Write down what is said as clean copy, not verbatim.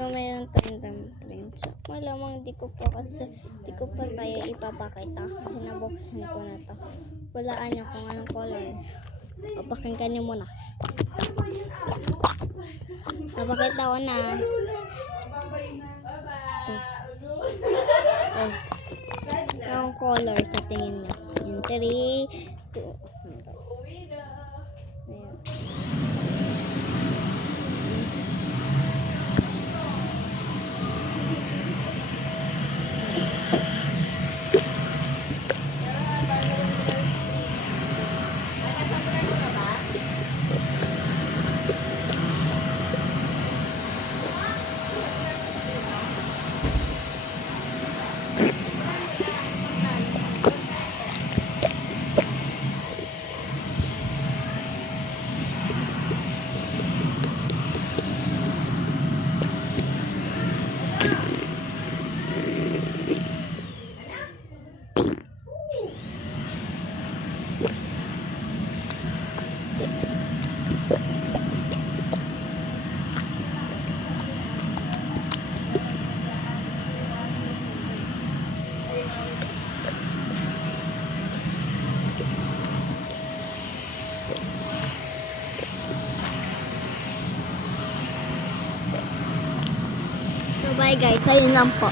So, mayroon tayong dumpling. So, malamang di ko pa sa'yo ipapakita kasi nabuksan ko na to. Walaan niyo kung anong color. Papakinggan niyo muna. Napakita ko na. Oh. Yung color sa tingin niyo. Yung 3, 2. So bye guys, ayun lang po.